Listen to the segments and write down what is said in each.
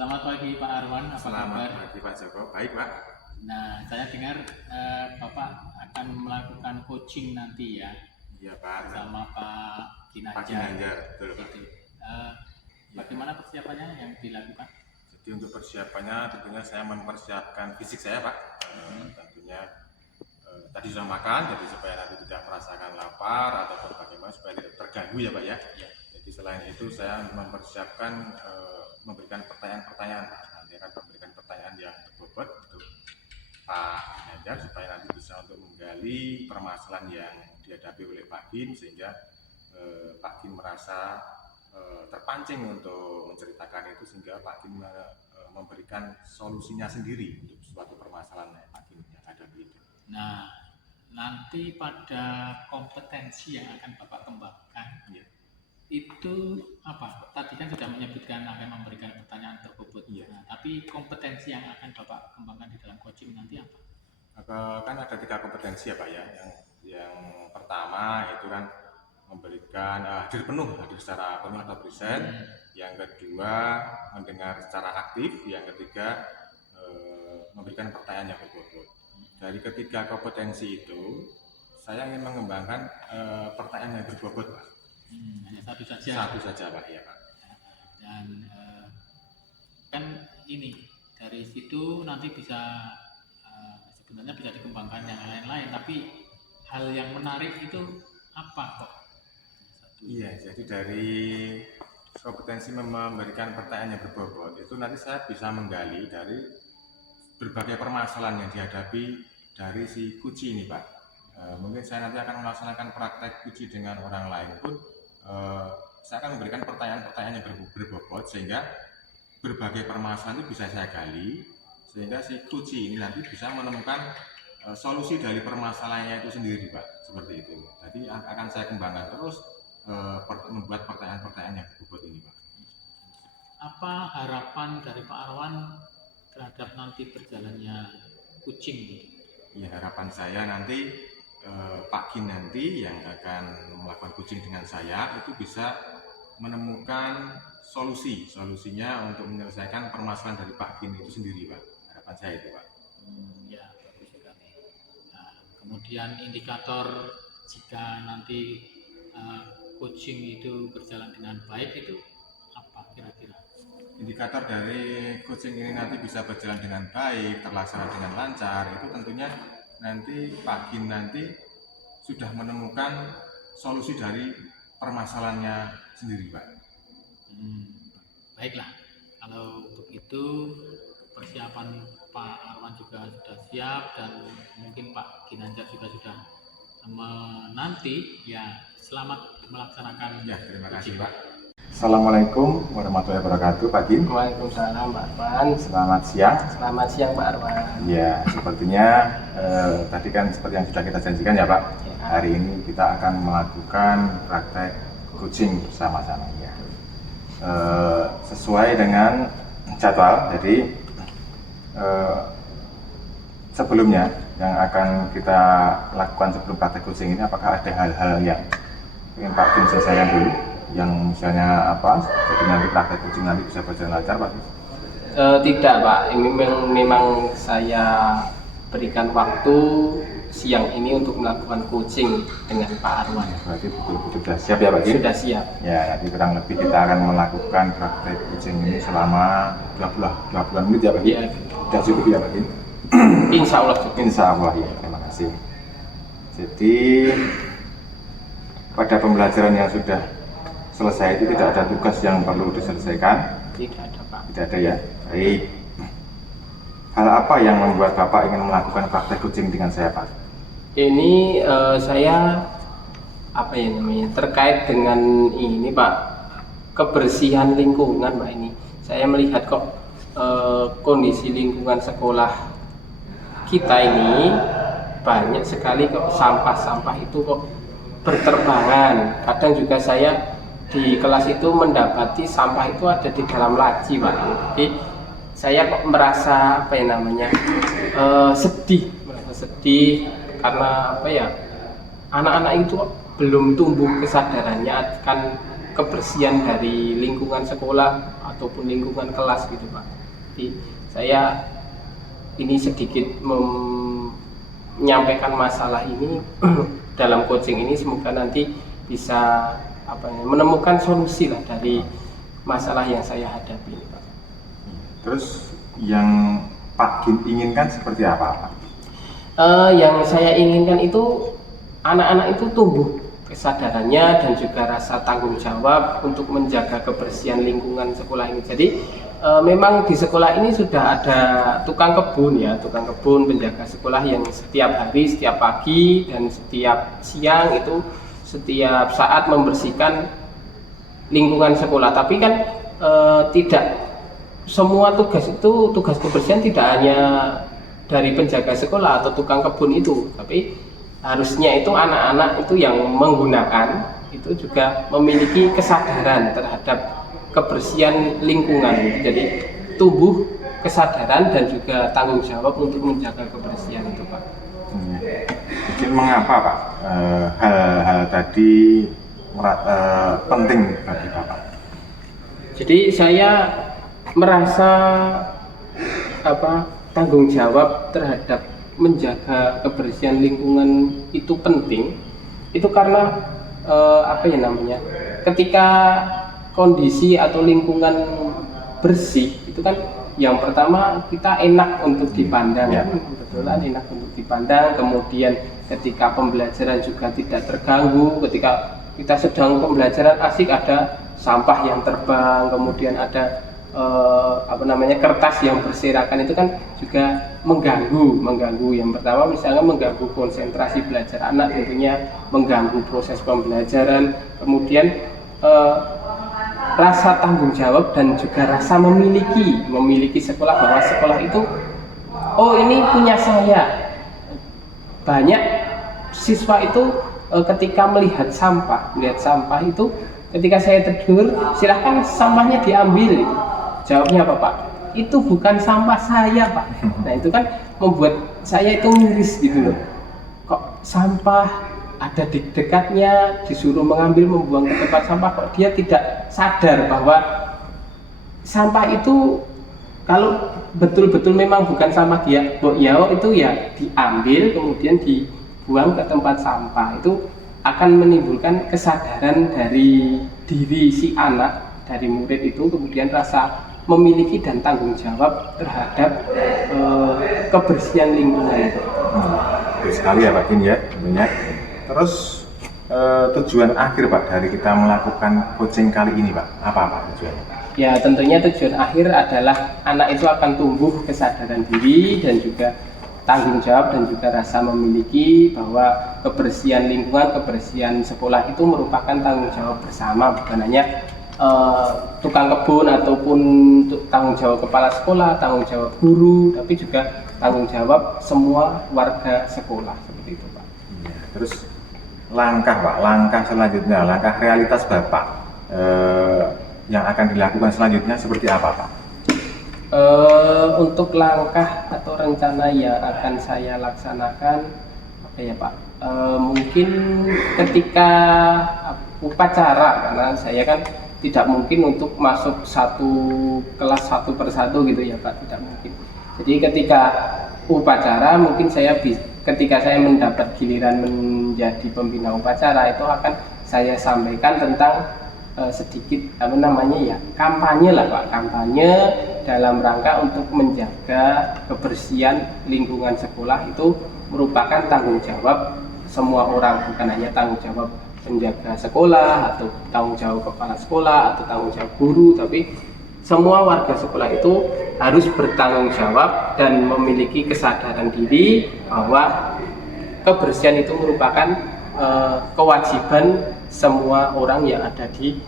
Selamat pagi Pak Arwan, apa Selamat kabar? pagi Pak Joko. Baik Pak. Nah, saya dengar Bapak akan melakukan coaching nanti ya Iya Pak. bersama Pak Pak Ginanjar. Ginanjar, betul Pak. Gitu. Bagaimana persiapannya yang dilakukan? Jadi untuk persiapannya tentunya saya mempersiapkan fisik saya Pak. Tentunya tadi sudah makan, jadi supaya nanti tidak merasakan lapar ataupun bagaimana supaya tidak terganggu ya Pak ya. Ya. Jadi selain itu saya mempersiapkan memberikan pertanyaan-pertanyaan Pak. Nanti akan memberikan pertanyaan yang berbobot untuk Pak Ginanjar supaya nanti bisa untuk menggali permasalahan yang dihadapi oleh Pak Gin sehingga Pak Gin merasa terpancing untuk menceritakan itu sehingga Pak Gin memberikan solusinya sendiri untuk suatu permasalahan yang Pak Gin yang hadapi itu. Nah, nanti pada kompetensi yang akan Bapak kembangkan, Ya. itu apa? Tadi kan sudah menyebutkan akan memberikan pertanyaan terbobot. Iya. Nah, tapi kompetensi yang akan Bapak kembangkan di dalam coaching nanti apa? Kan ada 3 kompetensi ya Pak ya. Yang pertama itu kan memberikan hadir secara penuh atau present. Yang kedua mendengar secara aktif. Yang ketiga memberikan pertanyaan yang berbobot. Dari ketiga kompetensi itu saya ingin mengembangkan pertanyaan yang berbobot Pak. Hanya satu saja. Satu saja Pak ya Pak. Dan kan ini dari situ nanti bisa sebenarnya bisa dikembangkan yang lain-lain, tapi hal yang menarik itu apa kok? Iya, jadi dari kompetensi memberikan pertanyaan yang berbobot itu nanti saya bisa menggali dari berbagai permasalahan yang dihadapi dari si kuci ini Pak. Mungkin saya nanti akan melaksanakan praktek kuci dengan orang lain pun saya akan memberikan pertanyaan-pertanyaan yang berbobot sehingga berbagai permasalahan itu bisa saya gali sehingga si kuci ini nanti bisa menemukan solusi dari permasalahannya itu sendiri Pak, seperti itu. Jadi akan saya kembangkan terus membuat pertanyaan-pertanyaan yang berbobot ini Pak. Apa harapan dari Pak Arwan terhadap nanti berjalannya coaching? Ya, harapan saya nanti Pak Gin nanti yang akan melakukan coaching dengan saya itu bisa menemukan solusinya untuk menyelesaikan permasalahan dari Pak Gin itu sendiri Pak. Harapan saya itu Pak. Ya, bagus sekali. Nah, kemudian indikator jika nanti coaching itu berjalan dengan baik itu apa kira-kira? Indikator dari coaching ini nanti bisa berjalan dengan baik, terlaksana dengan lancar, itu tentunya nanti Pak Gin nanti sudah menemukan solusi dari permasalahannya sendiri Pak. Baiklah, kalau begitu persiapan Pak Arwan juga sudah siap dan mungkin Pak Ginanjar juga sudah menanti ya. Selamat melaksanakan. Ya, terima kasih Pak. Assalamualaikum warahmatullahi wabarakatuh Pak Gin. Waalaikumsalam Pak Arwan. Selamat siang. Selamat siang Pak Arwan. Ya, sepertinya tadi kan seperti yang sudah kita janjikan ya Pak. Ya. Hari ini kita akan melakukan praktek coaching bersama-sama ya. Sesuai dengan jadwal, jadi sebelumnya yang akan kita lakukan sebelum praktek coaching ini, apakah ada hal-hal yang ingin Pak Gin selesaikan dulu? Yang misalnya apa, jadi nanti praktek coaching nanti bisa berjalan lancar Pak? Tidak Pak, ini memang saya berikan waktu siang ini untuk melakukan coaching dengan Pak Arwan. Berarti betul-betul sudah siap ya Pak Gin? Sudah siap. Ya, nanti kurang lebih kita akan melakukan praktek coaching ini selama 2 menit ya Pak Gin? Ya. Sudah cukup ya Pak Gin? Insya Allah cukup. Insya Allah ya, terima kasih. Jadi pada pembelajaran yang sudah selesai itu tidak ada tugas yang perlu diselesaikan? Tidak ada Pak. Tidak ada ya? Baik. Hal apa yang membuat Bapak ingin melakukan praktek coaching dengan saya Pak? Ini saya apa ya namanya, terkait dengan ini Pak, kebersihan lingkungan Pak. Ini saya melihat kok kondisi lingkungan sekolah kita ini banyak sekali kok sampah-sampah itu kok berterbangan. Kadang juga saya di kelas itu mendapati sampah itu ada di dalam laci Pak. Jadi saya kok merasa apa ya namanya, merasa sedih karena apa ya, anak-anak itu belum tumbuh kesadarannya akan kebersihan dari lingkungan sekolah ataupun lingkungan kelas gitu Pak. Jadi saya ini sedikit menyampaikan masalah ini dalam coaching ini, semoga nanti bisa menemukan solusi lah dari masalah yang saya hadapi Pak. Terus yang Pak Gin inginkan seperti apa Pak? Yang saya inginkan itu anak-anak itu tumbuh kesadarannya dan juga rasa tanggung jawab untuk menjaga kebersihan lingkungan sekolah ini. Jadi memang di sekolah ini sudah ada tukang kebun ya, tukang kebun penjaga sekolah yang setiap hari, setiap pagi dan setiap siang itu setiap saat membersihkan lingkungan sekolah. Tapi kan tidak semua tugas kebersihan tidak hanya dari penjaga sekolah atau tukang kebun itu, tapi harusnya itu anak-anak itu yang menggunakan itu juga memiliki kesadaran terhadap kebersihan lingkungan. Jadi tumbuh kesadaran dan juga tanggung jawab untuk menjaga kebersihan itu Pak. Jadi mengapa Pak hal-hal tadi penting bagi Bapak? Jadi saya merasa tanggung jawab terhadap menjaga kebersihan lingkungan itu penting. Itu karena ketika kondisi atau lingkungan bersih itu kan yang pertama kita enak untuk dipandang, kebetulan enak untuk dipandang. Kemudian ketika pembelajaran juga tidak terganggu, ketika kita sedang pembelajaran asik ada sampah yang terbang, kemudian ada kertas yang berserakan, itu kan juga mengganggu. Yang pertama misalnya mengganggu konsentrasi belajar anak, tentunya mengganggu proses pembelajaran. Kemudian rasa tanggung jawab dan juga rasa memiliki sekolah, bahwa sekolah itu ini punya saya. Banyak siswa itu ketika melihat sampah itu, ketika saya tegur silahkan sampahnya diambil, jawabnya apa Pak? Itu bukan sampah saya Pak. Nah itu kan membuat saya itu miris gitu loh. Kok sampah ada di dekatnya, disuruh mengambil membuang ke tempat sampah, kok dia tidak sadar bahwa sampah itu kalau betul-betul memang bukan sampah dia, itu ya diambil kemudian dibuang ke tempat sampah. Itu akan menimbulkan kesadaran dari diri si anak, dari murid itu, kemudian rasa memiliki dan tanggung jawab terhadap kebersihan lingkungan itu. Baik sekali ya Pak Gin ya tentunya. Terus tujuan akhir Pak dari kita melakukan coaching kali ini Pak, apa Pak tujuannya? Ya tentunya tujuan akhir adalah anak itu akan tumbuh kesadaran diri dan juga tanggung jawab dan juga rasa memiliki, bahwa kebersihan lingkungan, kebersihan sekolah itu merupakan tanggung jawab bersama, bukan hanya tukang kebun ataupun tanggung jawab kepala sekolah, tanggung jawab guru, tapi juga tanggung jawab semua warga sekolah, seperti itu Pak. Ya, terus langkah selanjutnya, langkah realitas Bapak yang akan dilakukan selanjutnya seperti apa Pak? Untuk langkah atau rencana yang akan saya laksanakan Pak, mungkin ketika upacara, karena saya kan tidak mungkin untuk masuk satu kelas satu persatu gitu ya Pak, tidak mungkin. Jadi ketika upacara mungkin ketika saya mendapat giliran menjadi pembina upacara, itu akan saya sampaikan tentang sedikit kampanye lah Pak, kampanye dalam rangka untuk menjaga kebersihan lingkungan sekolah itu merupakan tanggung jawab semua orang, bukan hanya tanggung jawab penjaga sekolah atau tanggung jawab kepala sekolah atau tanggung jawab guru, tapi semua warga sekolah itu harus bertanggung jawab dan memiliki kesadaran diri bahwa kebersihan itu merupakan kewajiban semua orang yang ada di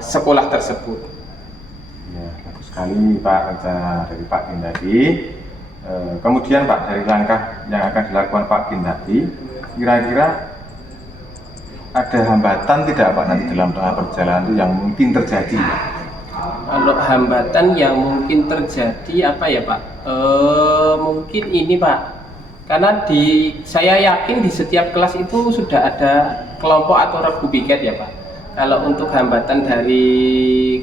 sekolah tersebut. Ya, bagus sekali Pak rencana dari Pak Gin tadi. Kemudian Pak, dari langkah yang akan dilakukan Pak Gin tadi, kira-kira ada hambatan tidak Pak nanti dalam tengah perjalanan itu yang mungkin terjadi? Kalau hambatan yang mungkin terjadi apa ya Pak? Mungkin ini Pak, karena saya yakin di setiap kelas itu sudah ada kelompok atau regu piket ya Pak. kalau untuk hambatan dari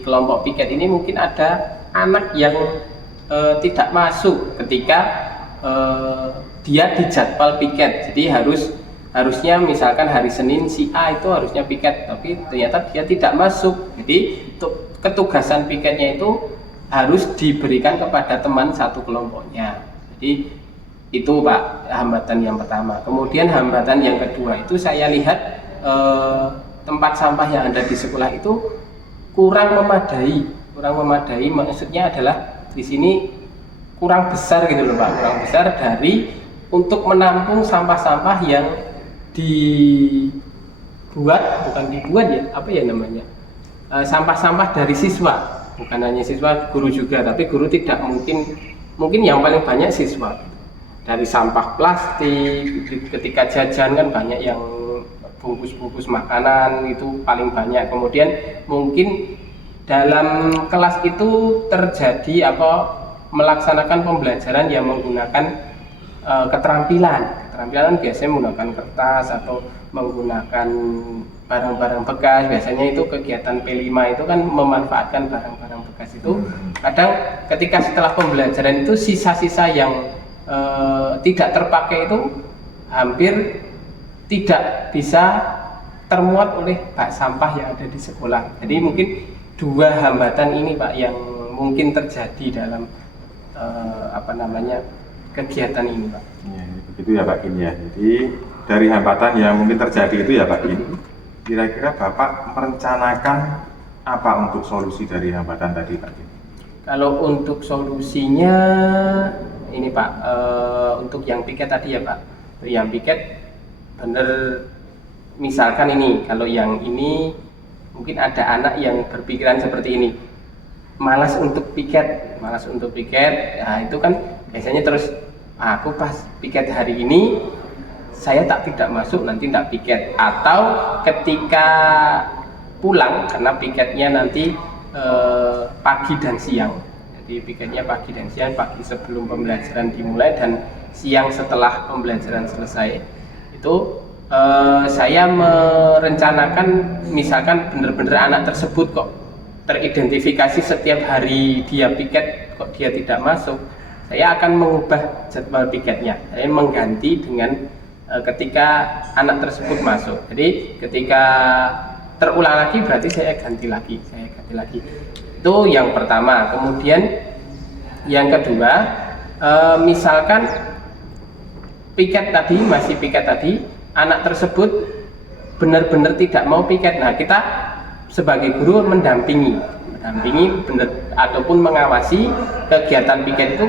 kelompok piket ini mungkin ada anak yang tidak masuk ketika dia dijadwal piket. Jadi harusnya misalkan hari Senin si A itu harusnya piket, tapi ternyata dia tidak masuk. Jadi untuk ketugasan piketnya itu harus diberikan kepada teman satu kelompoknya. Jadi itu Pak, hambatan yang pertama. Kemudian hambatan yang kedua itu saya lihat tempat sampah yang ada di sekolah itu kurang memadai. Maksudnya adalah di sini kurang besar gitu loh Pak, kurang besar dari untuk menampung sampah-sampah yang sampah-sampah dari siswa, bukan hanya siswa, guru juga, tapi guru tidak mungkin yang paling banyak siswa. Dari sampah plastik, ketika jajan kan banyak yang bungkus-bungkus makanan itu paling banyak. Kemudian mungkin dalam kelas itu terjadi melaksanakan pembelajaran yang menggunakan keterampilan biasanya menggunakan kertas atau menggunakan barang-barang bekas. Biasanya itu kegiatan P5 itu kan memanfaatkan barang-barang bekas itu. Kadang ketika setelah pembelajaran itu sisa-sisa yang tidak terpakai itu hampir tidak bisa termuat oleh bak sampah yang ada di sekolah. Jadi mungkin dua hambatan ini Pak yang mungkin terjadi dalam kegiatan ini Pak. Ya, begitu ya Pak Kin ya. Jadi dari hambatan yang mungkin terjadi itu ya Pak Kin, kira-kira Bapak merencanakan apa untuk solusi dari hambatan tadi Pak Kin? Kalau untuk solusinya ini Pak, untuk yang piket tadi ya Pak, yang piket bener, misalkan ini kalau yang ini mungkin ada anak yang berpikiran seperti ini, malas untuk piket, nah itu kan biasanya terus aku pas piket hari ini saya tidak masuk, nanti tidak piket. Atau ketika pulang, karena piketnya nanti pagi dan siang, jadi piketnya pagi dan siang, pagi sebelum pembelajaran dimulai dan siang setelah pembelajaran selesai. Itu saya merencanakan misalkan benar-benar anak tersebut kok teridentifikasi setiap hari dia piket kok dia tidak masuk, saya akan mengubah jadwal piketnya. Saya mengganti dengan ketika anak tersebut masuk. Jadi ketika terulang lagi berarti saya ganti lagi. Itu yang pertama. Kemudian yang kedua, misalkan masih piket tadi, anak tersebut benar-benar tidak mau piket. Nah, kita sebagai guru mendampingi benar ataupun mengawasi kegiatan piket itu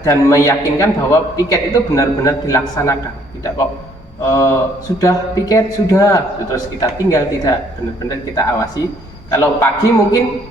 dan meyakinkan bahwa piket itu benar-benar dilaksanakan. Tidak kok sudah piket sudah terus kita tinggal, tidak, benar-benar kita awasi. Kalau pagi mungkin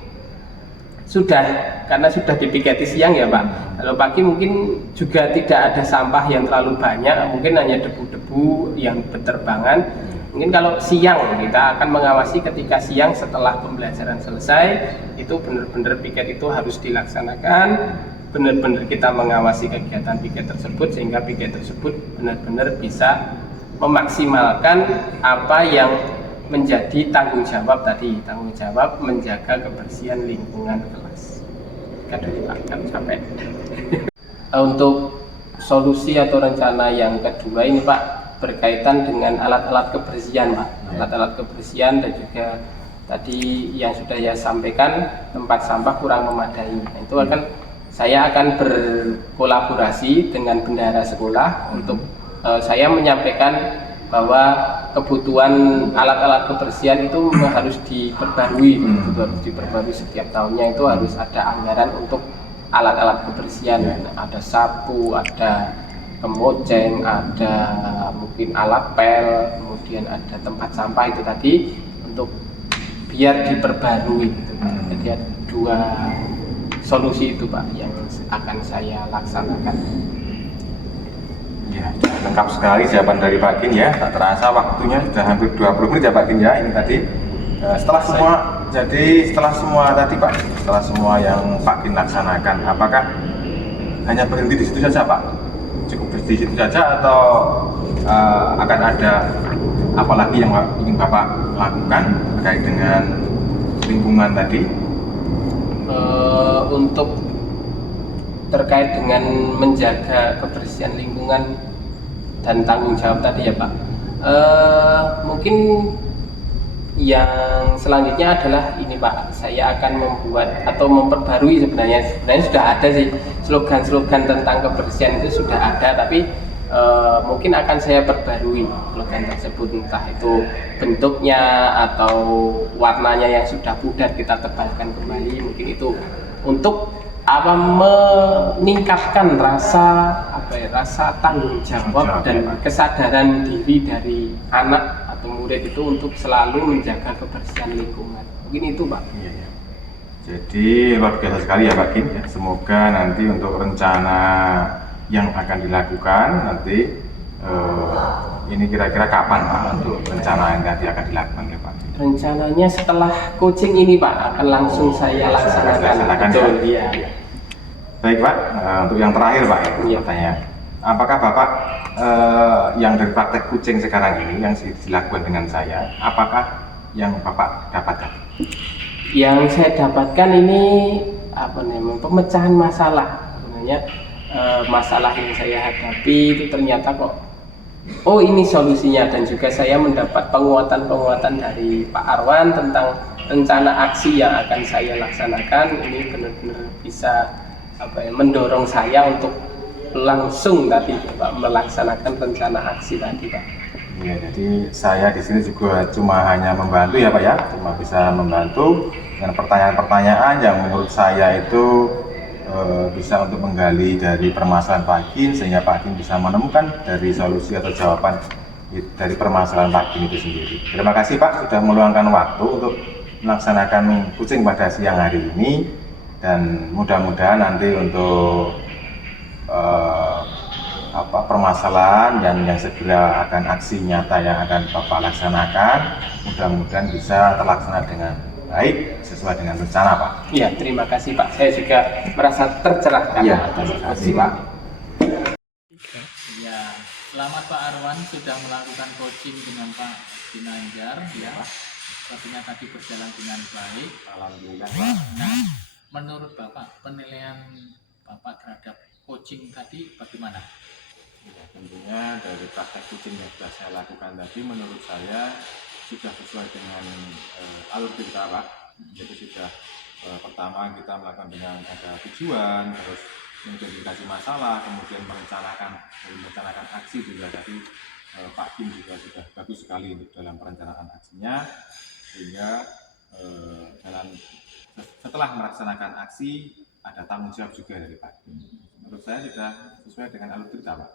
karena sudah dipiketi siang ya Pak. Kalau pagi mungkin juga tidak ada sampah yang terlalu banyak, mungkin hanya debu-debu yang berterbangan. Mungkin kalau siang kita akan mengawasi ketika siang setelah pembelajaran selesai, itu benar-benar piket itu harus dilaksanakan, benar-benar kita mengawasi kegiatan piket tersebut sehingga piket tersebut benar-benar bisa memaksimalkan apa yang menjadi tanggung jawab menjaga kebersihan lingkungan kelas. Sampai. Untuk solusi atau rencana yang kedua ini Pak, berkaitan dengan alat-alat kebersihan Pak, alat-alat kebersihan dan juga tadi yang sudah saya sampaikan tempat sampah kurang memadai. Nah, itu saya akan berkolaborasi dengan bendahara sekolah untuk saya menyampaikan bahwa kebutuhan alat-alat kebersihan itu harus diperbarui, setiap tahunnya. Itu harus ada anggaran untuk alat-alat kebersihan, ada sapu, ada kemoceng, ada mungkin alat pel, kemudian ada tempat sampah itu tadi untuk biar diperbarui gitu. Jadi ada dua solusi itu Pak yang akan saya laksanakan. Ya, lengkap sekali jawaban dari Pak Kin ya. Tak terasa waktunya sudah hampir 20 menit ya Pak Kin ya ini tadi. Setelah semua tadi Pak, setelah semua yang Pak Kin laksanakan, apakah hanya berhenti di situ saja Pak? Cukup di situ saja atau Apakah ada apalagi yang ingin Bapak lakukan terkait dengan lingkungan tadi? Untuk terkait dengan menjaga kebersihan lingkungan dan tanggung jawab tadi ya Pak, mungkin yang selanjutnya adalah ini Pak, saya akan membuat atau memperbarui, sebenarnya sudah ada sih slogan-slogan tentang kebersihan itu sudah ada, tapi mungkin akan saya perbarui slogan tersebut, entah itu bentuknya atau warnanya yang sudah pudar kita tebalkan kembali, mungkin itu untuk meningkatkan rasa tanggung jawab dan kesadaran diri dari anak atau murid itu untuk selalu menjaga kebersihan lingkungan. Mungkin itu Pak. Iya, iya. Jadi luar biasa sekali ya Pak Kim ya. Semoga nanti untuk rencana yang akan dilakukan nanti ini kira-kira kapan Pak untuk rencana yang nanti akan dilakukan ya Pak? Rencananya setelah coaching ini Pak akan langsung saya laksanakan. Betul, ya. Iya. Baik Pak, untuk yang terakhir Pak Iya. pertanyaan. Apakah Bapak yang dari praktek kucing sekarang ini yang dilakukan dengan saya, apakah yang Bapak dapatkan? Yang saya dapatkan ini pemecahan masalah. Sebenarnya masalah yang saya hadapi itu ternyata kok ini solusinya, dan juga saya mendapat penguatan dari Pak Arwan tentang rencana aksi yang akan saya laksanakan. Ini benar-benar bisa mendorong saya untuk langsung tadi Pak melaksanakan rencana aksi tadi Pak. Iya, jadi saya di sini juga cuma hanya membantu ya Pak ya, cuma bisa membantu dengan pertanyaan-pertanyaan yang menurut saya itu bisa untuk menggali dari permasalahan Pak Kim, sehingga Pak Kim bisa menemukan dari solusi atau jawaban dari permasalahan Pak Kim itu sendiri. Terima kasih Pak sudah meluangkan waktu untuk melaksanakan kucing pada siang hari ini, dan mudah-mudahan nanti untuk permasalahan dan yang segera akan aksi nyata yang akan Bapak laksanakan mudah-mudahan bisa terlaksana dengan baik sesuai dengan rencana Pak. Iya, terima kasih Pak. Saya juga merasa tercerahkan. Iya, terima kasih Pak. Ya, selamat Pak Arwan sudah melakukan coaching dengan Pak Ginanjar ya. Sepertinya tadi berjalan dengan baik. Alhamdulillah Pak. Nah, menurut Bapak penilaian Bapak terhadap coaching tadi bagaimana? Ya, tentunya dari praktek kucing yang sudah saya lakukan tadi menurut saya sudah sesuai dengan alur kita Pak. Jadi sudah pertama kita melakukan dengan ada tujuan, terus mengidentifikasi masalah, kemudian merencanakan aksi juga tadi Pak Kim juga sudah bagus sekali dalam perencanaan aksinya, sehingga setelah melaksanakan aksi ada tanggung jawab juga dari Pak Kim. Menurut saya sudah sesuai dengan alur cerita Pak.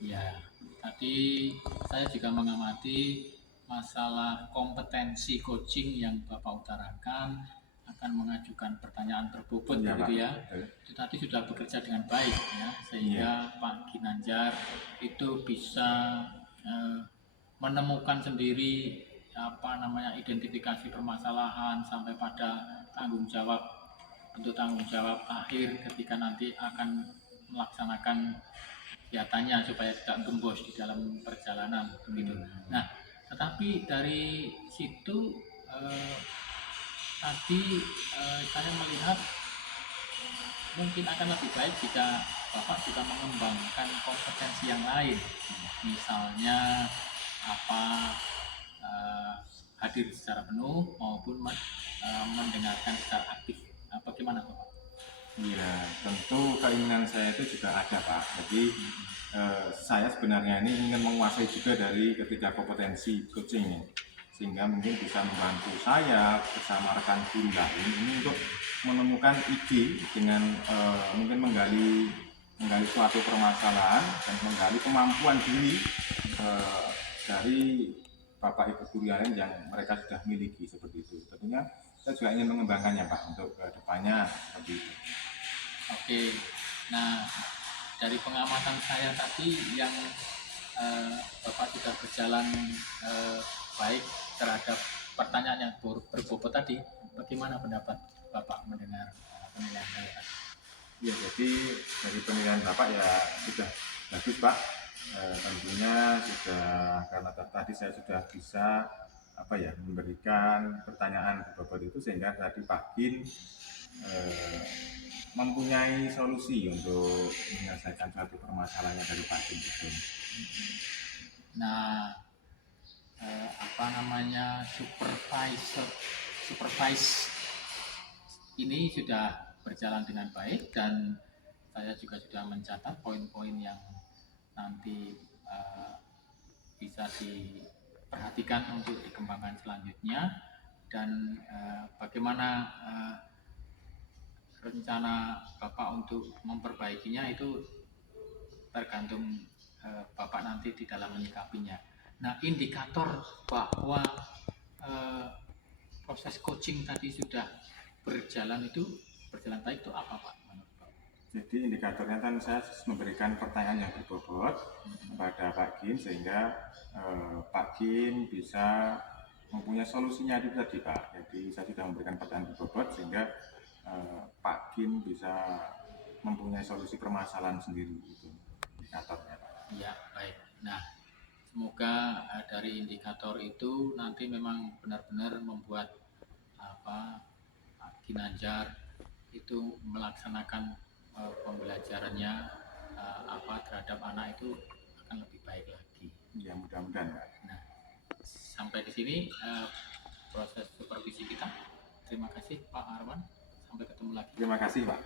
Ya, tadi saya juga mengamati masalah kompetensi coaching yang Bapak utarakan, akan mengajukan pertanyaan berbobot Ya, begitu Pak. ya. Itu tadi sudah bekerja dengan baik ya, sehingga Pak Ginanjar itu bisa menemukan sendiri identifikasi permasalahan sampai pada bentuk tanggung jawab akhir ketika nanti akan melaksanakan kegiatannya supaya tidak gembos di dalam perjalanan begitu. Nah, tetapi dari situ tadi saya melihat mungkin akan lebih baik jika Bapak juga mengembangkan kompetensi yang lain, misalnya hadir secara penuh maupun mendengarkan secara aktif. Bagaimana Bapak? Iya, tentu keinginan saya itu juga ada Pak. Jadi saya sebenarnya ini ingin menguasai juga dari ketiga kompetensi coaching ini, sehingga mungkin bisa membantu saya bersama rekan guru lain ini untuk menemukan ide dengan mungkin menggali suatu permasalahan dan menggali kemampuan diri dari Bapak Ibu guru lain yang mereka sudah miliki seperti itu. Tentunya saya juga ingin mengembangkannya Pak untuk kedepannya seperti itu. Oke, nah dari pengamatan saya tadi yang Bapak sudah berjalan baik terhadap pertanyaan yang berbobot tadi, bagaimana pendapat Bapak mendengar penilaian saya tadi? Ya, jadi dari penilaian Bapak ya sudah bagus Pak. Tentunya sudah karena tadi saya sudah bisa memberikan pertanyaan berbobot itu, sehingga tadi Pak Gin mempunyai solusi untuk menyelesaikan suatu permasalahan dari Pak Gin itu. Nah, supervise ini sudah berjalan dengan baik, dan saya juga sudah mencatat poin-poin yang nanti bisa diperhatikan untuk dikembangkan selanjutnya, dan bagaimana rencana Bapak untuk memperbaikinya itu tergantung Bapak nanti di dalam menyikapinya. Nah, indikator bahwa proses coaching tadi sudah berjalan baik itu apa, Pak? Menurut Bapak? Jadi indikatornya kan saya memberikan pertanyaan yang berbobot kepada Pak Gin, sehingga Pak Gin bisa mempunyai solusinya itu tadi, Pak. Jadi saya sudah memberikan pertanyaan berbobot sehingga Pak Gin bisa mempunyai solusi permasalahan sendiri, itu indikatornya, Pak. Ya, baik. Nah, semoga dari indikator itu nanti memang benar-benar membuat Ginanjar itu melaksanakan pembelajarannya terhadap anak itu akan lebih baik lagi. Ya, mudah-mudahan, Pak. Nah, sampai di sini proses supervisi kita. Terima kasih Pak Arwan. Sampai ketemu lagi. Terima kasih, Pak.